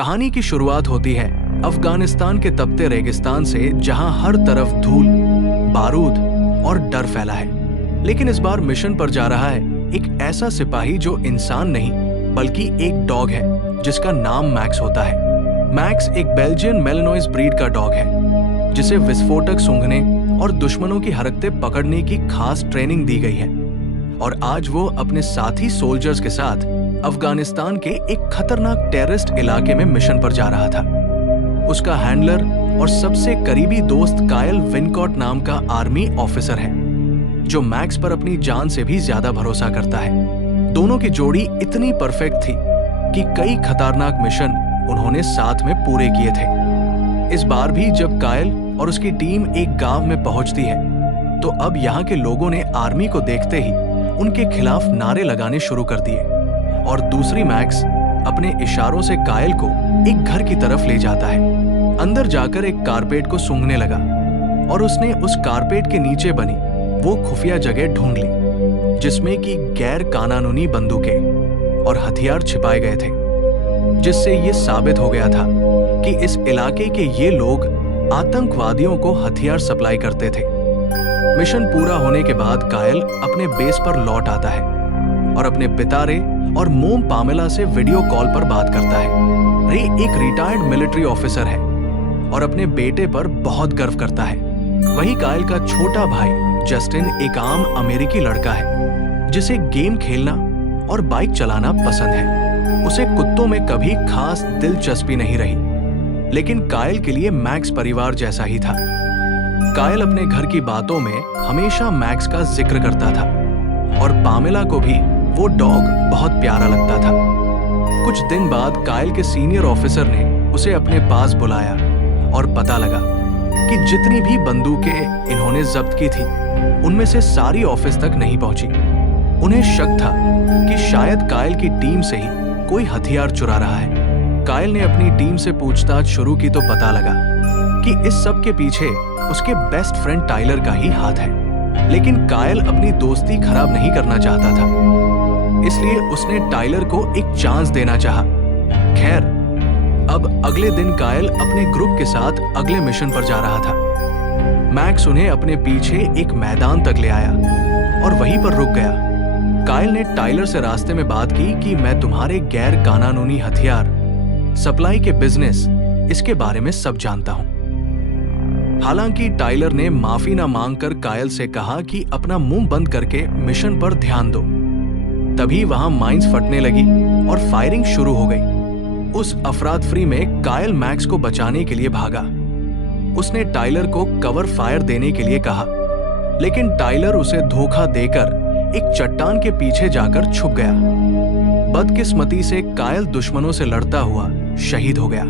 कहानी की शुरुआत होती है अफगानिस्तान के तपते रेगिस्तान से, जहां हर तरफ धूल, बारूद और डर फैला है। लेकिन इस बार मिशन पर जा रहा है एक ऐसा सिपाही जो इंसान नहीं बल्कि एक डॉग है, जिसका नाम मैक्स होता है। मैक्स एक बेल्जियन मेलानोइस ब्रीड का डॉग है, जिसे विस्फोटक सूंघने और दुश्मनों की हरकतें पकड़ने की खास ट्रेनिंग दी गई है। और आज वो अपने साथी सोल्जर्स के साथ अफगानिस्तान के एक खतरनाक टेररिस्ट इलाके में मिशन पर जा रहा था। उसका हैंडलर और सबसे करीबी दोस्त कायल विनकॉट नाम का आर्मी ऑफिसर है, जो मैक्स पर अपनी जान से भी ज्यादा भरोसा करता है। दोनों की जोड़ी इतनी परफेक्ट थी कि कई खतरनाक मिशन उन्होंने साथ में पूरे किए थे। इस बार भी जब कायल और उसकी टीम एक गांव में पहुंचती है, तो अब यहाँ के लोगों ने आर्मी को देखते ही उनके खिलाफ नारे लगाने शुरू कर दिए और दूसरी मैक्स अपने इशारों से कायल को एक घर की तरफ ले जाता है। अंदर जाकर एक कारपेट को सूंघने लगा और उसने उस कारपेट के नीचे बनी वो खुफिया जगह ढूंढ ली, जिसमें कि गैर कानूनी बंदूकें और हथियार छिपाए गए थे, जिससे ये साबित हो गया था कि इस इलाके के ये लोग आतंकवादियों को हथियार सप्लाई करते थे। मिशन पूरा होने के बाद कायल अपने बेस पर लौट आता है और अपने पिता रे और मोम पामेला से वीडियो कॉल पर बात करता है। रे एक रिटायर्ड मिलिट्री ऑफिसर है और अपने बेटे पर बहुत गर्व करता है। वही कायल का छोटा भाई जस्टिन एक आम अमेरिकी लड़का है, जिसे गेम खेलना और बाइक चलाना पसंद है। उसे कुत्तों में कभी खास दिलचस्पी नहीं रही, लेकिन कायल के लिए मैक्स परिवार जैसा ही था। कायल अपने घर की बातों में हमेशा मैक्स का जिक्र करता था और पामेला को भी वो डॉग बहुत प्यारा लगता था। कुछ दिन बाद कायल के सीनियर ऑफिसर ने उसे अपने पास बुलाया और पता लगा कि जितनी भी बंदूकें इन्होंने जब्त की थी, उनमें से सारी ऑफिस तक नहीं पहुंची। उन्हें शक था कि शायद कायल की टीम से ही कोई हथियार चुरा रहा है। कायल ने अपनी टीम से पूछताछ शुरू की तो पता लगा कि इस सब के पीछे उसके बेस्ट फ्रेंड टाइलर का ही हाथ है। लेकिन कायल अपनी दोस्ती खराब नहीं करना चाहता था, इसलिए उसने टाइलर को एक चांस देना चाहा। खैर, अब अगले दिन कायल अपने ग्रुप के साथ अगले मिशन पर जा रहा था। मैक्स उन्हें अपने पीछे एक मैदान तक ले आया और वहीं पर रुक गया। कायल ने टाइलर से रास्ते में बात की कि मैं तुम्हारे गैर कानूनी हथियार सप्लाई के बिजनेस, इसके बारे में सब जानता हूं। हालांकि टाइलर ने माफी न मांगकर कायल से कहा कि अपना मुंह बंद करके मिशन पर ध्यान दो। तभी वहां माइंस फटने लगी और फायरिंग शुरू हो गई। उस अफरात फ्री में कायल मैक्स को बचाने के लिए भागा। उसने टाइलर को कवर फायर देने के लिए कहा, लेकिन टाइलर उसे धोखा देकर एक चट्टान के पीछे जाकर छुप गया। बदकिस्मती से कायल दुश्मनों से लड़ता हुआ शहीद हो गया।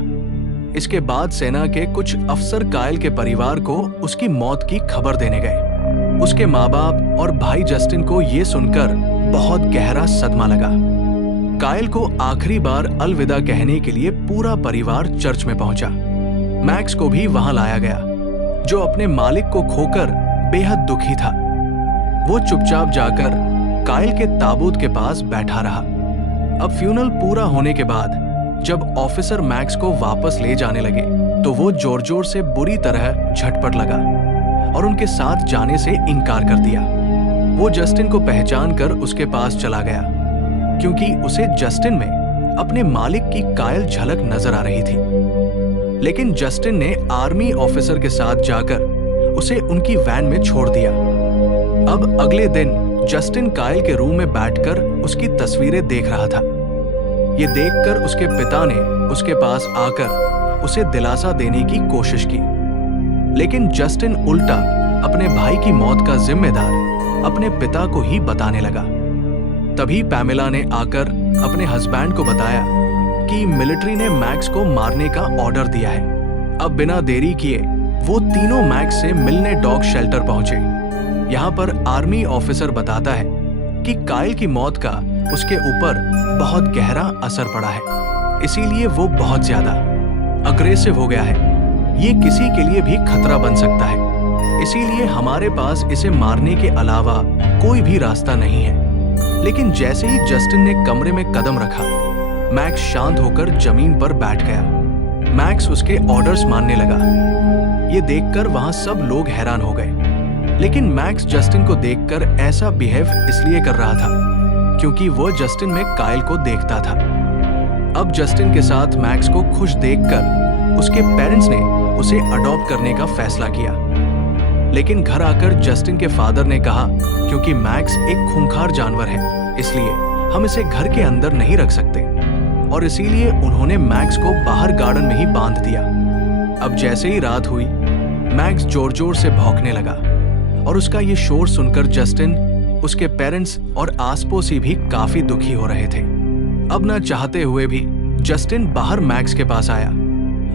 इसके बाद सेना के कुछ अफसर कायल के परिवार को उसकी मौत की खबर देने गए। उसके माँ बाप और भाई जस्टिन को ये सुनकर बहुत गहरा सदमा लगा। कायल को आखिरी बार अलविदा कहने के लिए पूरा परिवार चर्च में पहुंचा। मैक्स को भी वहां लाया गया, जो अपने मालिक को खोकर बेहद दुखी था। वो चुपचाप जाकर कायल के ताबूत के पास बैठा रहा। अब फ्यूनल पूरा होने के बाद जब ऑफिसर मैक्स को वापस ले जाने लगे, तो वो जोर जोर से बुरी तरह झटपट लगा और उनके साथ जाने से इनकार कर दिया। वो जस्टिन को पहचान कर उसके पास चला गया, क्योंकि उसे जस्टिन में अपने मालिक की कायल झलक नजर आ रही थी। लेकिन जस्टिन ने आर्मी ऑफिसर के साथ जाकर उसे उनकी वैन में छोड़ दिया। अब अगले दिन जस्टिन कायल के रूम में बैठकर उसकी तस्वीरें देख रहा था। ये देखकर उसके पिता ने उसके पास आकर उसे दिलासा देने की कोशिश की, लेकिन जस्टिन उल्टा अपने भाई की मौत का जिम्मेदार अपने पिता को ही बताने लगा। तभी पैमेला ने आकर अपने हस्बैंड को बताया कि मिलिट्री ने मैक्स को मारने का ऑर्डर दिया है। अब बिना देरी किए वो तीनों मैक्स से मिलने डॉग शेल्टर पहुंचे। यहाँ पर आर्मी ऑफिसर बताता है कि कायल की मौत का उसके ऊपर बहुत गहरा असर पड़ा है, इसीलिए वो बहुत ज्यादा अग्रेसिव हो गया है। ये किसी के लिए भी खतरा बन सकता है, इसीलिए हमारे पास इसे मारने के अलावा कोई भी रास्ता नहीं है। लेकिन जैसे ही जस्टिन ने कमरे में कदम रखा, मैक्स शांत होकर जमीन पर बैठ गया। मैक्स उसके ऑर्डर्स मानने लगा। ये देखकर वहां सब लोग हैरान हो गए। लेकिन मैक्स जस्टिन को देखकर ऐसा बिहेव इसलिए कर रहा था क्योंकि वो जस्टिन में कायल को देखता था। अब जस्टिन के साथ मैक्स को खुश देखकर उसके पेरेंट्स ने उसे अडॉप्ट करने का फैसला किया। लेकिन घर आकर जस्टिन के फादर ने कहा, क्योंकि मैक्स एक खूंखार जानवर है, इसलिए हम इसे घर के अंदर नहीं रख सकते, और इसीलिए उन्होंने मैक्स को बाहर गार्डन में ही बांध दिया। अब जैसे ही रात हुई, मैक्स जोर जोर से भौंकने लगा, और उसका ये शोर सुनकर जस्टिन, उसके पेरेंट्स और आस-पड़ोसी भी काफी दुखी हो रहे थे। अब ना चाहते हुए भी जस्टिन बाहर मैक्स के पास आया,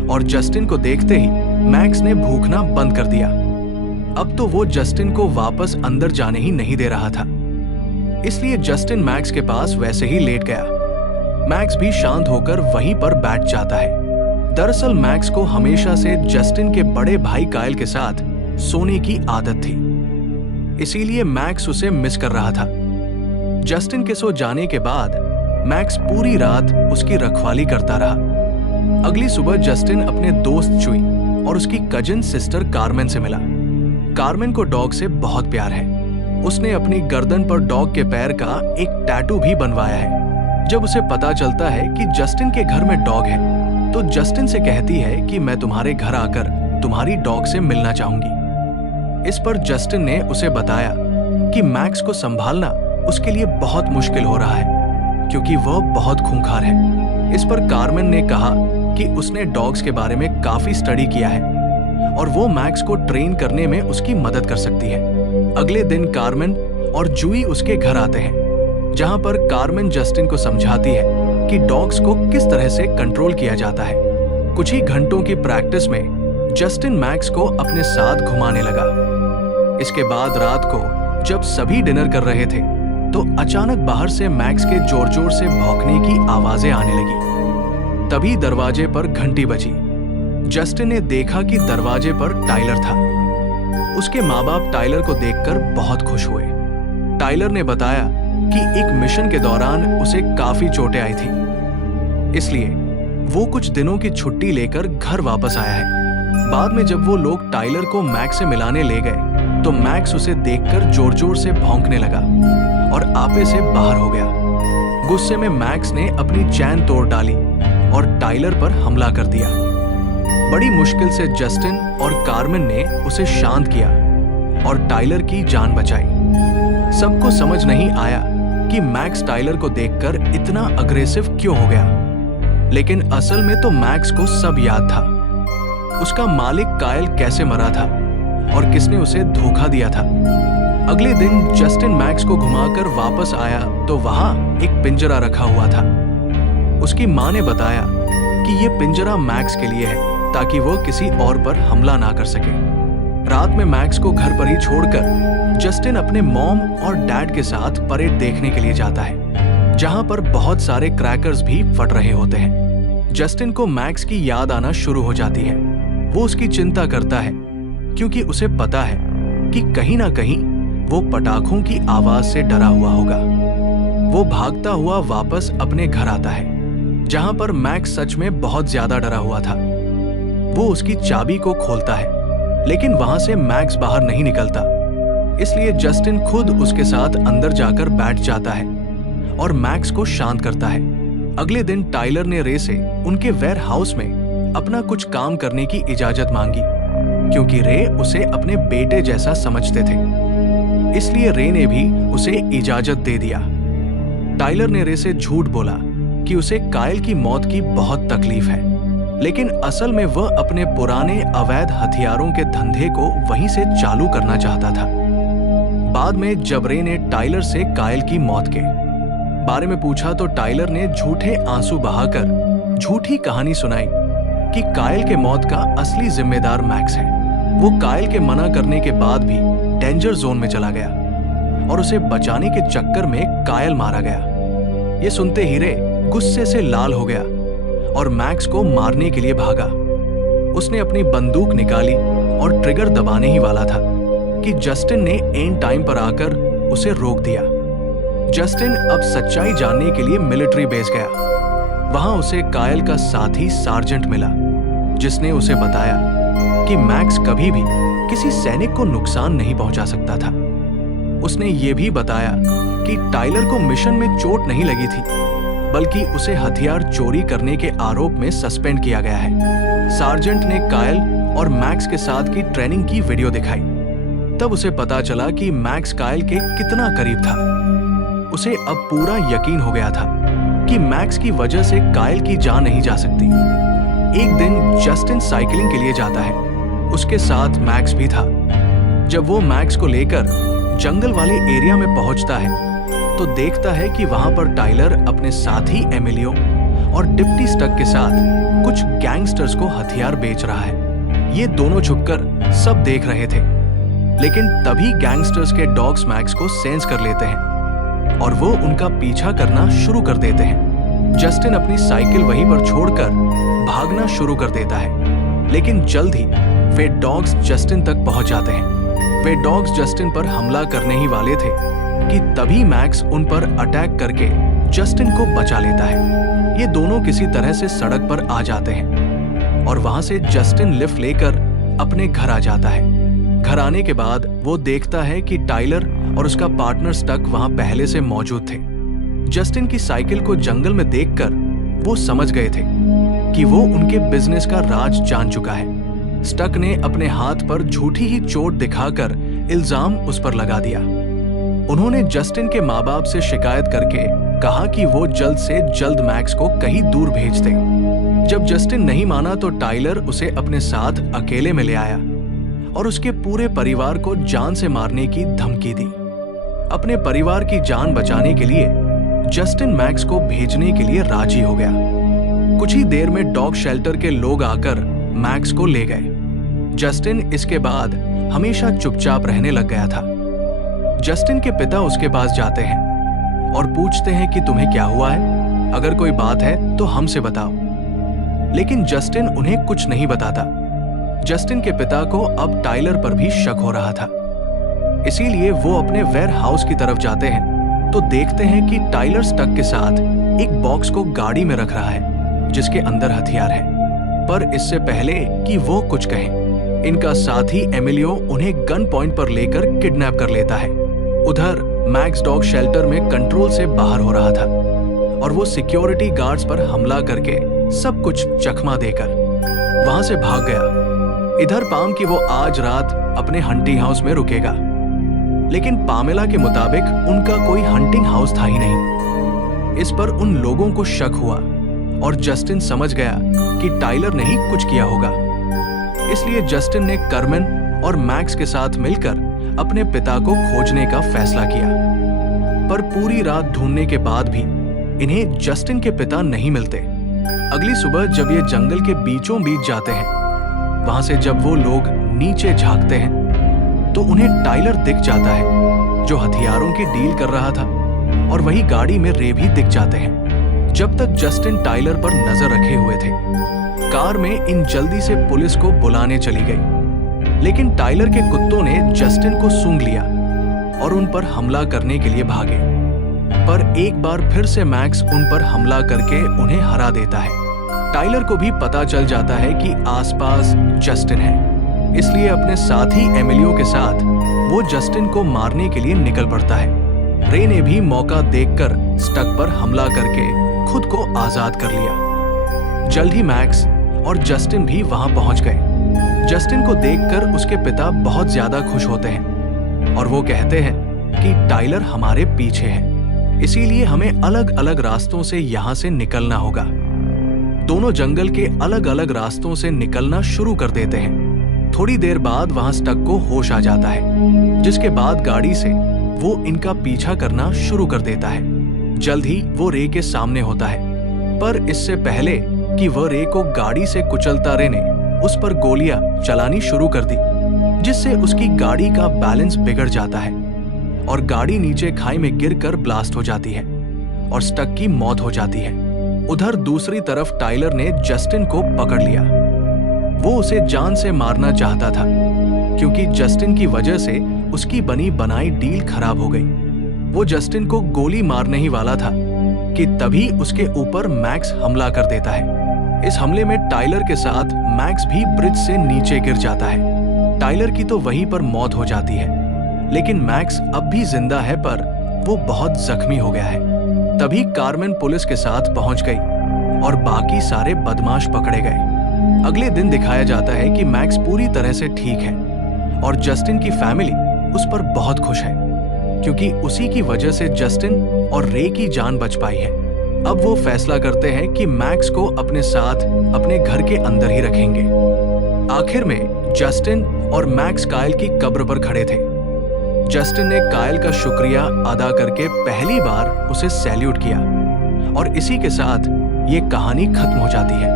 और जस्टिन को देखते ही मैक्स ने भूखना बंद कर दिया। अब तो वो जस्टिन को वापस अंदर जाने ही नहीं दे रहा था, इसलिए जस्टिन मैक्स के पास वैसे ही लेट गया। मैक्स भी शांत होकर वहीं पर बैठ जाता है। दरअसल मैक्स को हमेशा से जस्टिन के बड़े भाई कायल के साथ सोने की आदत थी, इसीलिए मैक्स उसे मिस कर रहा था। जस्टिन के सो जाने के बाद मैक्स पूरी रात उसकी रखवाली करता रहा। अगली सुबह जस्टिन अपने दोस्त जुई और उसकी कजिन सिस्टर कार्मेन से मिला। कार्मेन को डॉग से बहुत प्यार है। उसने अपनी गर्दन पर डॉग के पैर का एक टैटू भी बनवाया है। जब उसे पता चलता है कि जस्टिन के घर में डॉग है, तो जस्टिन से कहती है कि मैं तुम्हारे घर आकर तुम्हारी डॉग से मिलना चाहूंगी। इस पर जस्टिन ने उसे बताया कि मैक्स को संभालना उसके लिए बहुत मुश्किल हो रहा है, क्योंकि वह बहुत खूंखार है। इस पर कार्मेन ने कहा कि उसने डॉग्स के बारे में काफी स्टडी किया है और वो मैक्स को ट्रेन करने में उसकी मदद कर सकती है। अगले दिन कार्मेन और जूई उसके घर आते हैं, जहां पर कार्मेन जस्टिन को समझाती है कि डॉग्स को किस तरह से कंट्रोल किया जाता है। कुछ ही घंटों की प्रैक्टिस में जस्टिन मैक्स को अपने साथ घुमाने लगा। इसके बाद रात को जब सभी डिनर कर रहे थे, तो अचानक बाहर से मैक्स के जोर जोर से भौंकने की आवाजें आने लगी। तभी दरवाजे पर घंटी बजी। जस्टिन ने देखा कि दरवाजे पर टाइलर था। उसके माँ बाप टाइलर को देखकर बहुत खुश हुए। टाइलर ने बताया कि एक मिशन के दौरान उसे काफी चोटें आई थी, इसलिए वो कुछ दिनों की छुट्टी लेकर घर वापस आया है। बाद में जब वो लोग टाइलर को मैक्स से मिलाने ले गए, तो मैक्स उसे देखकर जोर जोर से भौंकने लगा और आपे से बाहर हो गया। गुस्से में मैक्स ने अपनी चैन तोड़ डाली और टाइलर पर हमला कर दिया। बड़ी मुश्किल से जस्टिन और कार्मेन ने उसे शांत किया और टाइलर की जान बचाई। सबको समझ नहीं आया कि मैक्स टाइलर को देखकर इतना अग्रेसिव क्यों हो गया, लेकिन असल में तो मैक्स को सब याद था। उसका मालिक कायल कैसे मरा था और किसने उसे धोखा दिया था। अगले दिन जस्टिन मैक्स को घुमाकर वापस आया तो वहां एक पिंजरा रखा हुआ था। उसकी मां ने बताया कि ये पिंजरा मैक्स के लिए है, ताकि वो किसी और पर हमला ना कर सके। रात में मैक्स को घर पर ही छोड़कर जस्टिन अपने मॉम और डैड के साथ परेड देखने के लिए जाता है, जहां पर बहुत सारे क्रैकर्स भी फट रहे होते हैं। जस्टिन को मैक्स की याद आना शुरू हो जाती है। वो उसकी चिंता करता है, क्योंकि उसे पता है कि कहीं ना कहीं वो पटाखों की आवाज से डरा हुआ होगा। वो भागता हुआ वापस अपने घर आता है, जहां पर मैक्स सच में बहुत ज्यादा डरा हुआ था। वो उसकी चाबी को खोलता है, लेकिन वहां से मैक्स बाहर नहीं निकलता, इसलिए जस्टिन खुद उसके साथ अंदर जाकर बैठ जाता है और मैक्स को शांत करता है। अगले दिन टाइलर ने रे से उनके वेयर हाउस में अपना कुछ काम करने की इजाजत मांगी, क्योंकि रे उसे अपने बेटे जैसा समझते थे, इसलिए रे ने भी उसे इजाजत दे दिया। टाइलर ने रे से झूठ बोला कि उसे कायल की मौत की बहुत तकलीफ है, लेकिन असल में वह अपने पुराने अवैध हथियारों के धंधे को वहीं से चालू करना चाहता था। बाद में जब रे ने टाइलर से कायल की मौत के बारे में पूछा, तो टाइलर ने झूठे आंसू बहाकर झूठी कहानी सुनाई कि कायल के मौत का असली जिम्मेदार मैक्स है। वो कायल के मना करने के बाद भी डेंजर जोन में चला गया और उसे बचाने के चक्कर में कायल मारा गया। ये सुनते ही रे गुस्से से लाल हो गया और मैक्स को मारने के लिए भागा। उसने अपनी बंदूक निकाली और ट्रिगर दबाने ही वाला था कि जस्टिन ने एंड टाइम पर आकर उसे रोक दिया। जस्टिन अब सच्चाई जानने के लिए मिलिट्री बेस गया। वहां उसे कायल का साथी सार्जेंट मिला, जिसने उसे बताया कि मैक्स कभी भी किसी सैनिक को नुकसान नहीं पहुंचा सकता था। उसने ये भी बताया कि टाइलर को मिशन में चोट नहीं लगी थी, बल्कि उसे हथियार चोरी करने के आरोप में सस्पेंड किया गया है। सार्जेंट ने कायल और मैक्स के साथ की ट्रेनिंग की वीडियो दिखाई। तब उसे पता चला कि मैक्स कायल के कितना करीब था। उसे अब पूरा यकीन हो गया था कि मैक्स की वजह से कायल की जान नहीं जा सकती। एक दिन जस्टिन साइकिलिंग के लिए जाता है। उसके साथ मैक्स भी था। जब वो मैक्स को लेकर जंगल वाले एरिया में पहुंचता है तो देखता है कि वहां पर टाइलर अपने साथी एमिलियो और डिप्टी स्टक के साथ कुछ गैंगस्टर्स को हथियार बेच रहा है। ये दोनों छुपकर सब देख रहे थे, लेकिन तभी गैंगस्टर्स के डॉग्स मैक्स को सेंस कर लेते हैं और वो उनका पीछा करना शुरू कर देते हैं। जस्टिन अपनी साइकिल वहीं पर छोड़कर भागना शुरू कर देता है, लेकिन जल्द ही वे डॉग्स जस्टिन तक पहुंच जाते हैं। वे डॉग्स जस्टिन पर हमला करने ही वाले थे कि तभी मैक्स उन पर अटैक करके जस्टिन को बचा लेता है। ये दोनों किसी तरह से सड़क पर आ जाते हैं और वहां से जस्टिन लिफ्ट लेकर अपने घर आ जाता है। घर आने के बाद वो देखता है कि टाइलर और उसका पार्टनर स्टक वहां पहले से मौजूद थे। जस्टिन की साइकिल को जंगल में देखकर वो समझ गए थे कि वो उनके बिजनेस का राज जान चुका है। स्टक ने अपने हाथ पर झूठी ही चोट दिखाकर इल्जाम उस पर लगा दिया। उन्होंने जस्टिन के माँ बाप से शिकायत करके कहा कि वो जल्द से जल्द मैक्स को कहीं दूर भेज दे। जब जस्टिन नहीं माना तो टाइलर उसे अपने साथ अकेले में ले आया और उसके पूरे परिवार को जान से मारने की धमकी दी। अपने परिवार की जान बचाने के लिए जस्टिन मैक्स को भेजने के लिए राजी हो गया। कुछ ही देर में डॉग शेल्टर के लोग आकर मैक्स को ले गए। जस्टिन इसके बाद हमेशा चुपचाप रहने लग गया था। जस्टिन के पिता उसके पास जाते हैं और पूछते हैं कि तुम्हें क्या हुआ है, अगर कोई बात है तो हमसे बताओ। लेकिन जस्टिन उन्हें कुछ नहीं बताता। जस्टिन के पिता को अब टाइलर पर भी शक हो रहा था, इसीलिए वो अपने वेयर हाउस की तरफ जाते हैं तो देखते हैं कि टाइलर स्टक के साथ एक बॉक्स को गाड़ी में रख रहा है जिसके अंदर हथियार है। पर इससे पहले कि वो कुछ कहें, इनका साथी एमिलियो उन्हें गन पॉइंट पर लेकर किडनैप कर लेता है। उधर मैक्स डॉग शेल्टर में कंट्रोल से बाहर हो रहा था और वो सिक्योरिटी गार्ड्स पर हमला करके सब कुछ चकमा देकर वहां से भाग गया। इधर पाम कि वो आज रात अपने हंटिंग हाउस में रुकेगा, लेकिन पामेला के मुताबिक उनका कोई हंटिंग हाउस था ही नहीं। इस पर उन लोगों को शक हुआ और जस्टिन समझ गया कि टाइलर ने ही कुछ किया होगा। इसलिए जस्टिन ने कर्मेन और मैक्स के साथ मिलकर अपने पिता को खोजने का फैसला किया। पर पूरी रात ढूंढने के बाद भी इन्हें जस्टिन के पिता नहीं मिलते। अगली सुबह जब ये जंगल के बीचों बीच जाते हैं, वहां से जब वो लोग नीचे झांकते हैं तो उन्हें टाइलर दिख जाता है जो हथियारों की डील कर रहा था, और वही गाड़ी में रे भी दिख जाते हैं। जब तक जस्टिन टाइलर पर नजर रखे हुए थे, कार में इन जल्दी से पुलिस को बुलाने चली गई, लेकिन टाइलर के कुत्तों ने जस्टिन को सूंघ लिया और उन पर हमला करने के लिए भागे। पर एक बार फिर से मैक्स उन पर हमला करके उन्हें हरा देता है। टाइलर को भी पता चल जाता है कि आसपास जस्टिन है, इसलिए अपने साथी एमिलियो के साथ वो जस्टिन को मारने के लिए निकल पड़ता है। रे ने भी मौका देखकर स्टक पर हमला करके खुद को आजाद कर लिया। जल्द ही मैक्स और जस्टिन भी वहां पहुंच गए। जस्टिन को देखकर उसके पिता बहुत ज्यादा खुश होते हैं और वो कहते हैं कि टाइलर हमारे पीछे है, इसीलिए हमें अलग अलग रास्तों से यहाँ से निकलना होगा। दोनों जंगल के अलग अलग रास्तों से निकलना शुरू कर देते हैं। थोड़ी देर बाद वहां स्टक को होश आ जाता है, जिसके बाद गाड़ी से वो इनका पीछा करना शुरू कर देता है। जल्द ही वो रे के सामने होता है, पर इससे पहले कि वह रे को गाड़ी से कुचलता रे ने उस पर गोलियां चलानी शुरू कर दी, जिससे उसकी गाड़ी का बैलेंस बिगड़ जाता है और गाड़ी नीचे खाई में गिरकर ब्लास्ट हो जाती है और स्टक की मौत हो जाती है। उधर दूसरी तरफ टाइलर ने जस्टिन को पकड़ लिया। वो उसे जान से मारना चाहता था, क्योंकि जस्टिन की वजह से उसकी बनी बनाई डील खराब हो गई। वो जस्टिन को गोली मारने ही वाला था कि तभी उसके ऊपर मैक्स हमला कर देता है। इस हमले में टाइलर के साथ मैक्स भी ब्रिज से नीचे गिर जाता है। टाइलर की तो वहीं पर मौत हो जाती है, लेकिन मैक्स अब भी जिंदा है, पर वो बहुत जख्मी हो गया है। तभी कार्मेन पुलिस के साथ पहुंच गई और बाकी सारे बदमाश पकड़े गए। अगले दिन दिखाया जाता है कि मैक्स पूरी तरह से ठीक है और जस्टिन की फैमिली उस पर बहुत खुश है, क्योंकि उसी की वजह से जस्टिन और रे की जान बच पाई है। अब वो फैसला करते हैं कि मैक्स को अपने साथ अपने घर के अंदर ही रखेंगे। आखिर में जस्टिन और मैक्स कायल की कब्र पर खड़े थे। जस्टिन ने कायल का शुक्रिया अदा करके पहली बार उसे सैल्यूट किया और इसी के साथ ये कहानी खत्म हो जाती है।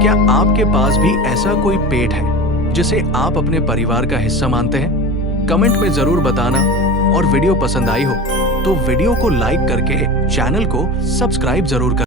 क्या आपके पास भी ऐसा कोई पेट है जिसे आप अपने परिवार का हिस्सा मानते हैं? कमेंट में जरूर बताना। और वीडियो पसंद आई हो तो वीडियो को लाइक करके चैनल को सब्सक्राइब जरूर कर